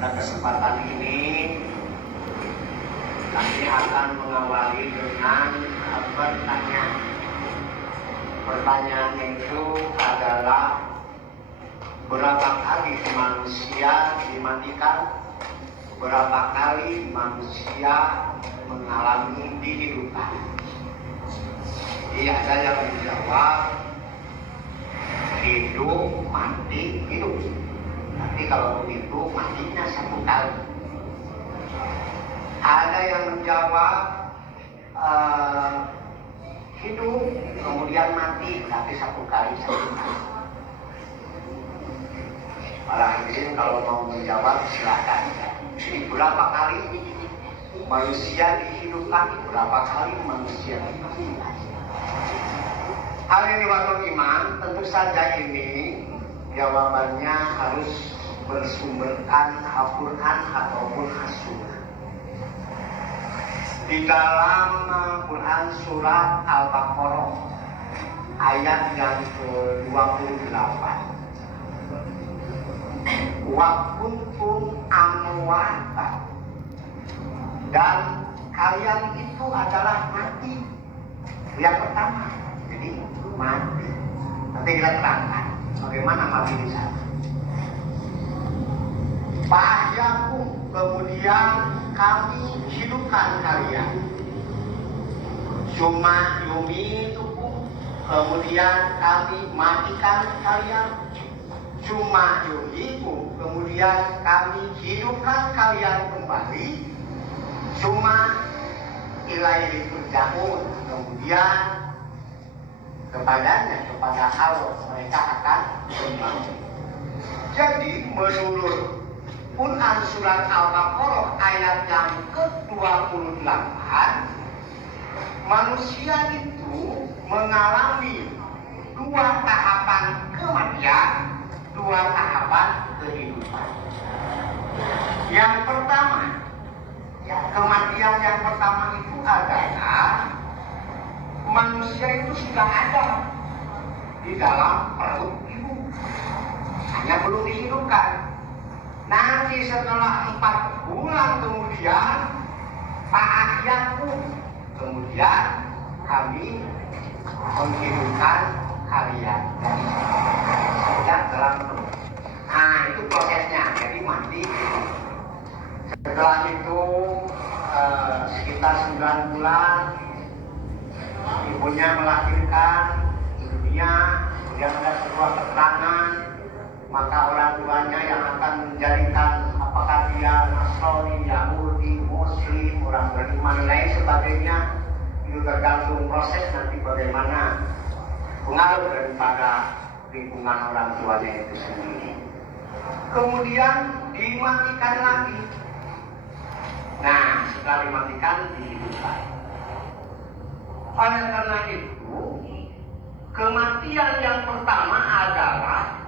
Pada kesempatan ini kami akan mengawali dengan pertanyaan. Pertanyaan itu adalah berapa kali manusia dimatikan, berapa kali manusia mengalami kehidupan. Jadi ada yang menjawab hidup, mati, hidup. Tapi kalau begitu matinya satu kali. Ada yang menjawab hidup kemudian mati, tapi satu kali. Para hadirin kalau mau menjawab silakan. Jadi berapa kali manusia dihidupkan, berapa kali manusia dimatikan. Hadirin wakil iman, tentu saja ini jawabannya harus bersumberkan Al-Quran ataupun As-Sunnah. Di dalam Quran surat Al-Baqarah ayat yang ke-28, wa kuntum amwatan, dan kalian itu adalah mati. Yang pertama, jadi mati. Nanti kita terangkan bagaimana mati di sana. Fa'ahyakum, kemudian kami hidupkan kalian. Summa yumitukum, kemudian kami matikan kalian. Summa yuhyikum, kemudian kami hidupkan kalian kembali. Summa ilaihi turja'un, kemudian kepadanya, kepada Allah mereka akan kembali. Jadi menurut Quran surat Al-Baqarah ayat yang ke-28, manusia itu mengalami dua tahapan kematian, dua tahapan kehidupan. Yang pertama, kematian yang pertama itu adalah manusia itu sudah ada di dalam perut ibu, hanya belum dihidupkan. Nanti setelah 4 bulan kemudian fa'ahyakum, kemudian kami menghidupkan kalian dari sejak dalam perut. Nah, itu prosesnya, jadi mati. Setelah itu sekitar 9 bulan ibunya melahirkan di dunia, kemudian ada sebuah keterangan, maka orang tuanya yang akan menjadikan apakah dia Nasrani, Yahudi, Muslim, orang beriman lain sebagainya, itu tergantung proses nanti bagaimana pengaruh daripada lingkungan orang tuanya itu sendiri. Kemudian dimatikan lagi. Nah, setelah dimatikan dihidupkan. Oleh karena itu, kematian yang pertama adalah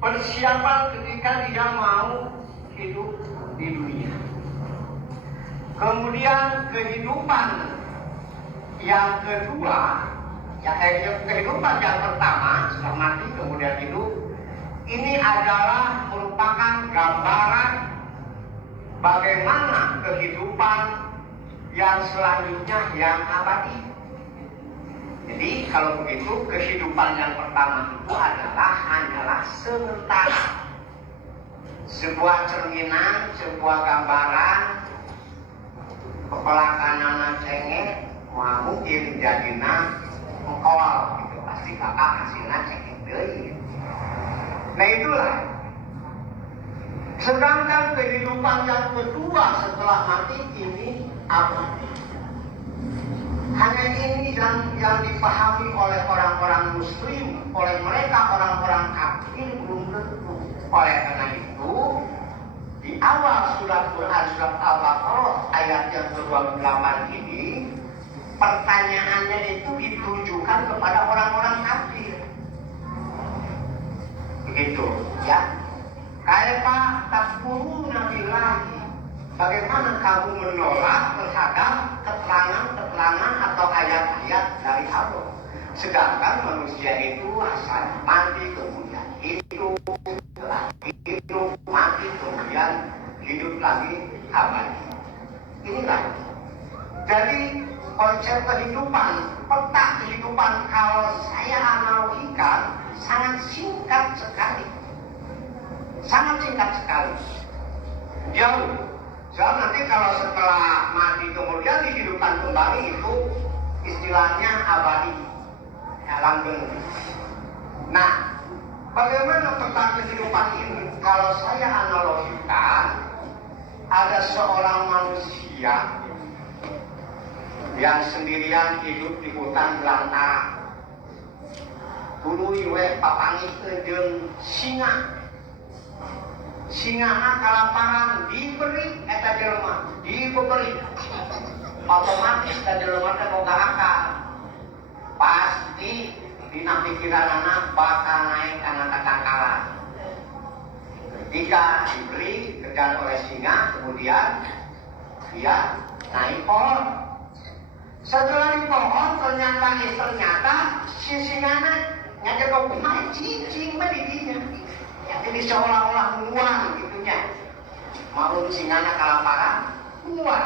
persiapan ketika dia mau hidup di dunia. Kemudian kehidupan yang kedua, kehidupan yang pertama setelah mati kemudian hidup, ini adalah merupakan gambaran bagaimana kehidupan yang selanjutnya yang abadi. Jadi kalau begitu kehidupan yang pertama itu hanyalah sementara, sebuah cerminan, sebuah gambaran kepala kanan cengeng, mungkin jadinya engkol gitu, pasti kakak hasilnya cengeng deh. Nah itulah. Sedangkan kehidupan yang kedua setelah mati ini abadi. Hanya ini yang dipahami oleh orang-orang muslim, oleh mereka orang-orang kafir belum tentu. Oleh karena itu, di awal surat Quran surat Al-Baqarah ayat yang ke-28 ini, pertanyaannya itu ditujukan kepada orang-orang kafir. Begitu, ya. Kaifa takfuruna billahi, bagaimana kamu menolak terhadap keterangan-keterangan atau ayat-ayat dari Allah, sedangkan manusia itu asalnya mati kemudian hidup, hidup mati kemudian hidup lagi abadi. Inilah. Jadi konsep kehidupan, peta kehidupan kalau saya analogikan sangat singkat sekali. Sangat singkat sekali. Jauh. Sebab nanti kalau setelah mati kemudian dihidupkan kembali itu istilahnya abadi. Ya, langgeng. Nah, bagaimana peta kehidupan ini? Kalau saya analogikan, ada seorang manusia yang sendirian hidup di hutan belantara. Dulu iwe papangikeun jeung singa. Singana kalaparan diberi eta jelema, diberi. Otomatis eta jelema teh boga akal. Pasti dina pikiranana bakal naik kana tatangkalan. Ketika diberi kejar oleh singa, kemudian dia naik pohon. Setelah di pohon ternyata si singana nyadar kumaha cicing mah di dinya. Jadi seolah-olah mual gitunya. Maklum singana kalaparan, mual.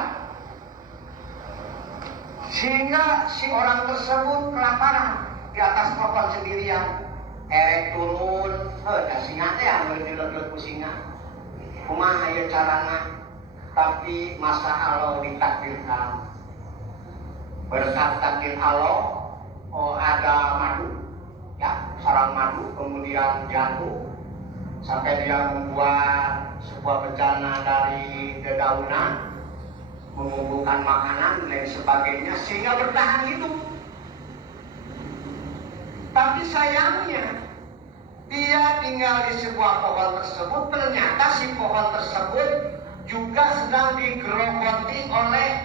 Sehingga si orang tersebut kelaparan di atas pohon sendirian. Erek turun, singa teh yang dilelet ku singa. Kumaha aya carana? Tapi masa Allah ditakdirkan. Berkat takdir Allah, ada madu, ya, sarang madu kemudian jatuh sampai dia membuat sebuah bencana dari dedaunan, mengumpulkan makanan dan lain sebagainya sehingga bertahan hidup. Tapi sayangnya dia tinggal di sebuah pohon tersebut, ternyata si pohon tersebut juga sedang digerogoti oleh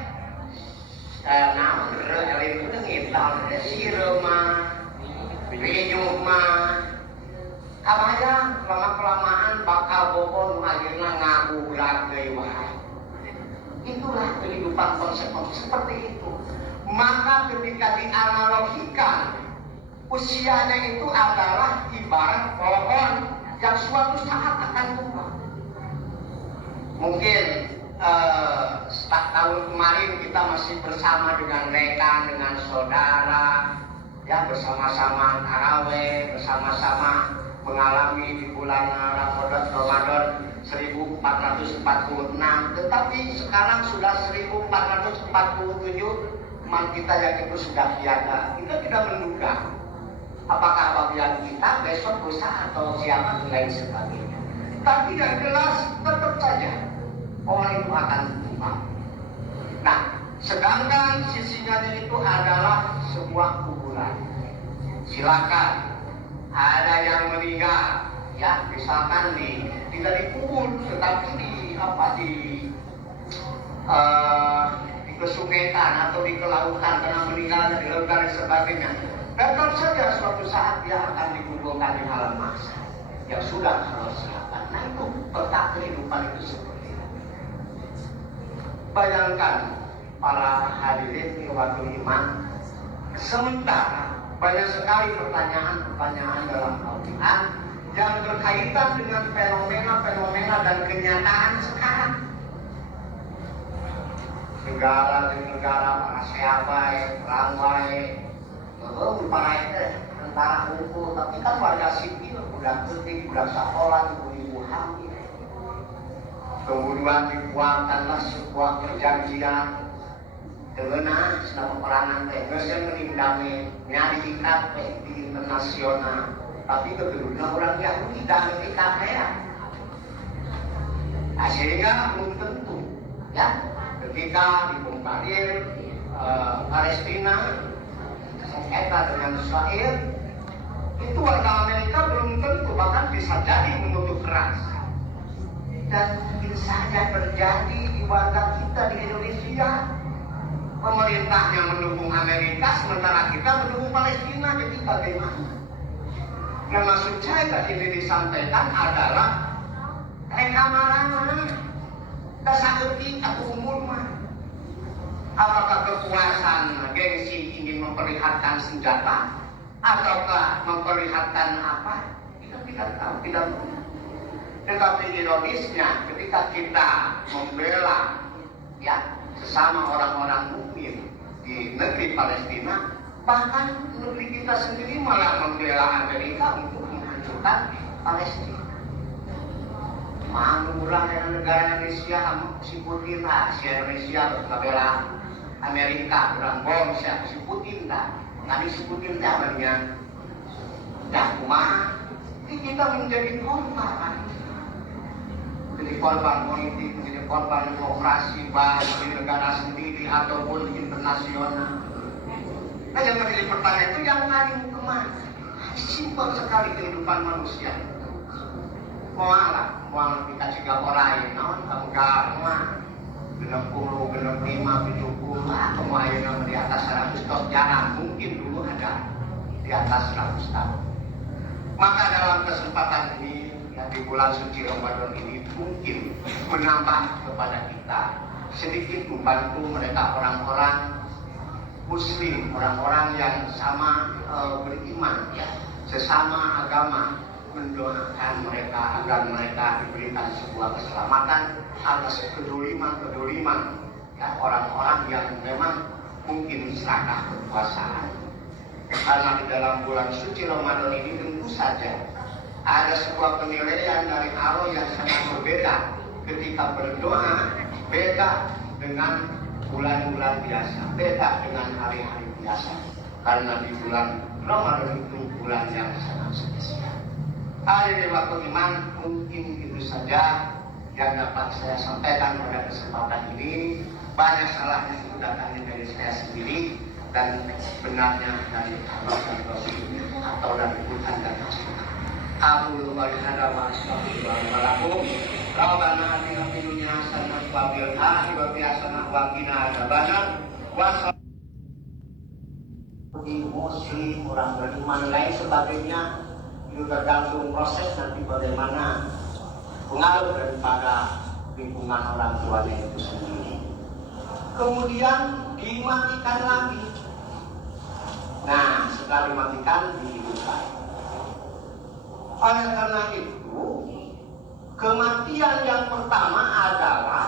kabayang lama-kelamaan bakal bokon akhirnya ngaburak deui wae. Itulah kehidupan konsep-konsep seperti itu. Maka ketika dianalogikan, usianya itu adalah ibarat pohon yang suatu saat akan tumbang. Mungkin tahun kemarin kita masih bersama dengan rekan, dengan saudara, ya bersama-sama taraweh, bersama-sama mengalami di bulan Ramadan 1446, tetapi sekarang sudah 1447, teman kita yang itu sudah tiada. Kita tidak menduga apakah bagian kita besok lusa atau siapa dan lain sebagainya. Tapi yang jelas tetap saja orang itu akan tumbang. Nah, sedangkan sisinya itu adalah sebuah kuburan. Silakan. Ada yang meninggal, ya misalkan tidak dikubur, tetapi di kesungetan atau di kelautan karena meninggalnya di lautan dan sebagainya. Tetap saja suatu saat dia akan dikumpulkan di alam mahsyar yang sudah Allah siapkan. Nah itu peta kehidupan itu seperti itu. Bayangkan para hadirin ikhwatul iman, sementara banyak sekali pertanyaan-pertanyaan dalam Al-Quran yang berkaitan dengan fenomena-fenomena dan kenyataan sekarang. Negara demi negara, para sahabat, perang wae, para tentara hukum, tapi kan warga sipil, budak penting, budak sekolah, ibu-ibu hamil. Kemudian dibuatkanlah sebuah perjanjian dengan selama peperangan teh, nggak meninggalnya nyari ikat di internasional, tapi kebetulan orang Yahudi dan ikat ya, sehingga belum tentu, ya, ketika dibombardir Palestina, sengketa dengan Israel, itu warga Amerika belum tentu bahkan bisa jadi mengutuk keras, dan mungkin saja terjadi di warga kita di Indonesia. Pemerintahnya mendukung Amerika, sementara kita mendukung Palestina. Jadi bagaimana? Nah, maksud saya ini disampaikan adalah rekaman kesakti atau umur mah. Apakah kekuasaan gengsi ingin memperlihatkan senjata ataukah memperlihatkan apa? Kita tidak tahu, tidak tahu. Tetapi ironisnya ketika ketika kita membela ya sesama orang-orang mukmin di negeri Palestina, bahkan negeri kita sendiri malah membela Amerika untuk menghancurkan Palestina. Mengurang negara Indonesia si Putin lah, si Indonesia membela Amerika, orang bom si Putin lah, nanti si Putin zamannya dah kumah, kita menjadi korban. Jadi korban politik, menjadi korban demokrasi baik di negara sendiri ataupun internasional. Nah, yang menjadi pertanyaan itu yang lain kemana? Simpel sekali kehidupan manusia. Mau dikasih orang non, enggak mah. 60, 65, 70, atau yang di atas 100 tahun jarang, mungkin dulu ada di atas 100 tahun. Maka dalam kesempatan ini, ya, di bulan suci Ramadan ini mungkin menambah kepada kita sedikit membantu mereka orang-orang Muslim, orang-orang yang sama beriman, ya, sesama agama, mendoakan mereka agar mereka diberikan sebuah keselamatan atas kedoliman ya, orang-orang yang memang mungkin serakah kekuasaan. Karena di dalam bulan suci Ramadan ini tentu saja ada sebuah penilaian dari Allah yang sangat berbeda ketika berdoa, beda dengan bulan-bulan biasa, beda dengan hari-hari biasa. Karena di bulan Ramadan itu bulan yang sangat spesial. Hari waktu iman mungkin itu saja yang dapat saya sampaikan pada kesempatan ini. Banyak salahnya itu datangnya dari saya sendiri dan benarnya dari Allah dan Rasulnya atau dari Tuhan dan Rasulnya. Aku walihada wa astagfirullah wa lakum. Rabbana atina fid dunya hasanah wa fil akhirati hasanah wa qina adzabannar. Muslim, orang beriman lain sebagainya itu tergantung proses nanti bagaimana pengaruh daripada lingkungan orang tuanya itu sendiri. Kemudian dimatikan lagi. Nah, setelah dimatikan dihidupkan. Oleh karena itu, kematian yang pertama adalah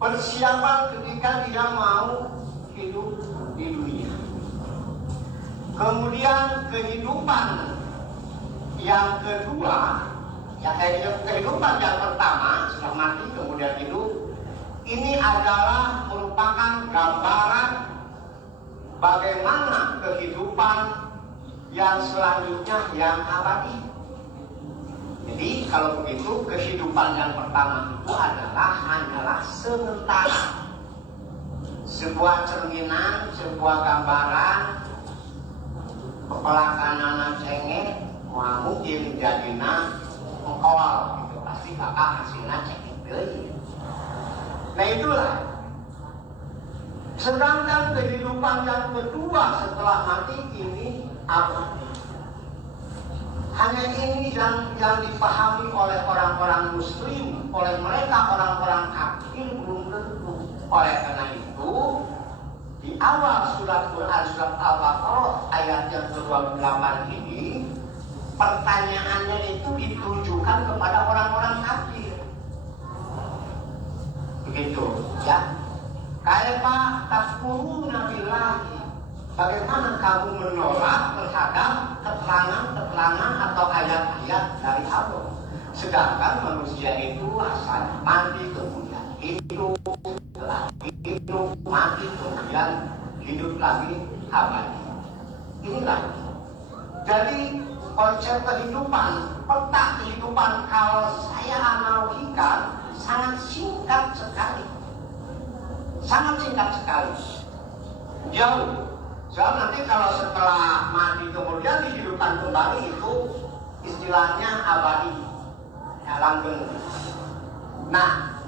persiapan ketika dia mau hidup di dunia. Kemudian kehidupan yang kedua, ya kehidupan yang pertama setelah mati kemudian hidup, ini adalah merupakan gambaran bagaimana kehidupan yang selanjutnya yang abadi. Jadi kalau begitu kehidupan yang pertama itu hanyalah sementara, sebuah cerminan, sebuah gambaran kepala kanan cengeng, mungkin jadinya mengkol, itu pasti bakal hasilnya cengeng deh. Nah itulah. Sedangkan kehidupan yang kedua setelah mati ini apa? Hanya ini yang dipahami oleh orang-orang Muslim, oleh mereka orang-orang kafir belum tentu. Oleh karena itu, di awal surat Quran surat Al-Baqarah ayat yang ke-28 ini, pertanyaannya itu ditujukan kepada orang-orang kafir. Begitu, ya. Kaifa takfuruna billahi? Bagaimana kamu menolak terhadap keterangan-keterangan atau ayat-ayat dari Allah? Sedangkan manusia itu asalnya mati kemudian hidup, hidup, mati kemudian hidup lagi abadi. Inilah. Jadi konsep kehidupan, peta kehidupan kalau saya analogikan sangat singkat sekali. Sangat singkat sekali. Jauh. Soal nanti kalau setelah mati kemudian dihidupkan kembali itu istilahnya abadi, ya, langgeng. Nah,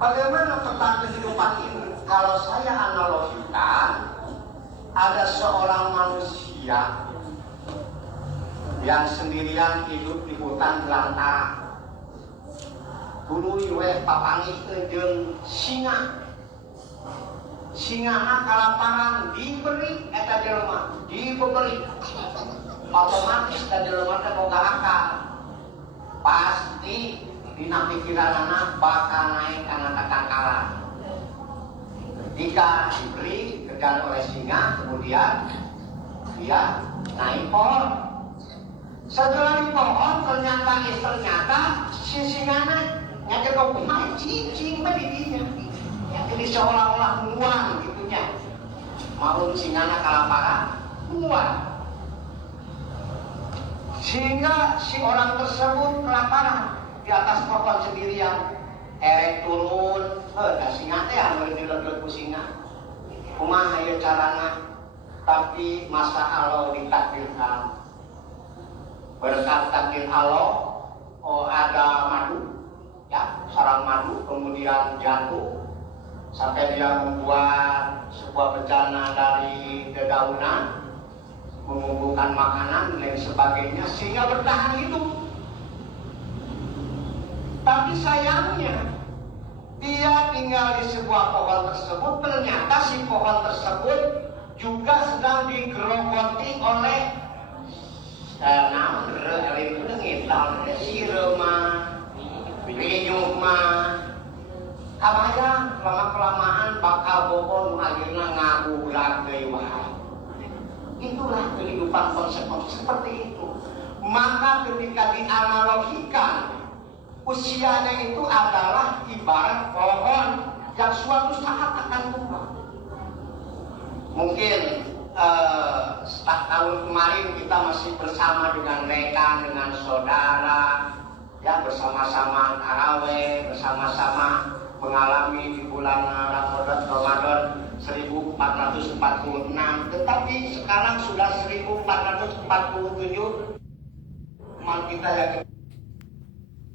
bagaimana peta kehidupan ini? Kalau saya analogikan, ada seorang manusia yang sendirian hidup di hutan belantara. Dulu iwe papangih jeung singa. Singana kalaparan diberi eta jelema, diberi otomatis eta jelema teh boga akal. Pasti dina pikiran anak bakal naik karena ketangkalan. Ketika diberi kejar oleh singa, kemudian dia naik pohon. Setelah di pohon ternyata si singana ngajak kau main cicing mah didinya. Jadi seolah-olah muang gitunya. Maupun singana kalaparan muang. Sehingga si orang tersebut kelaparan di atas pohon sendirian. Erek turun, singa teh anu dileget ku singa. Kumaha ieu carana? Tapi masa Allah ditakdirkan. Berkat takdir Allah, ada madu, ya, sarang madu, kemudian jatuh sampai dia membuat sebuah bencana dari dedaunan, mengumpulkan makanan dan sebagainya sehingga bertahan hidup. Tapi sayangnya dia tinggal di sebuah pohon tersebut, ternyata si pohon tersebut juga sedang digerogoti oleh namun eling ngital sirema rinyuk mah kabayang lama-kelamaan bakal bobon akhirnya ngaburak deui wae. Itulah kehidupan konsep-konsep seperti itu. Maka ketika dianalogikan, usianya itu adalah ibarat pohon yang suatu saat akan tumbang. Mungkin tahun kemarin kita masih bersama dengan rekan, dengan saudara, ya bersama-sama tarawih, bersama-sama mengalami di bulan Ramadan 1446, tetapi sekarang sudah 1447. Mal kita yang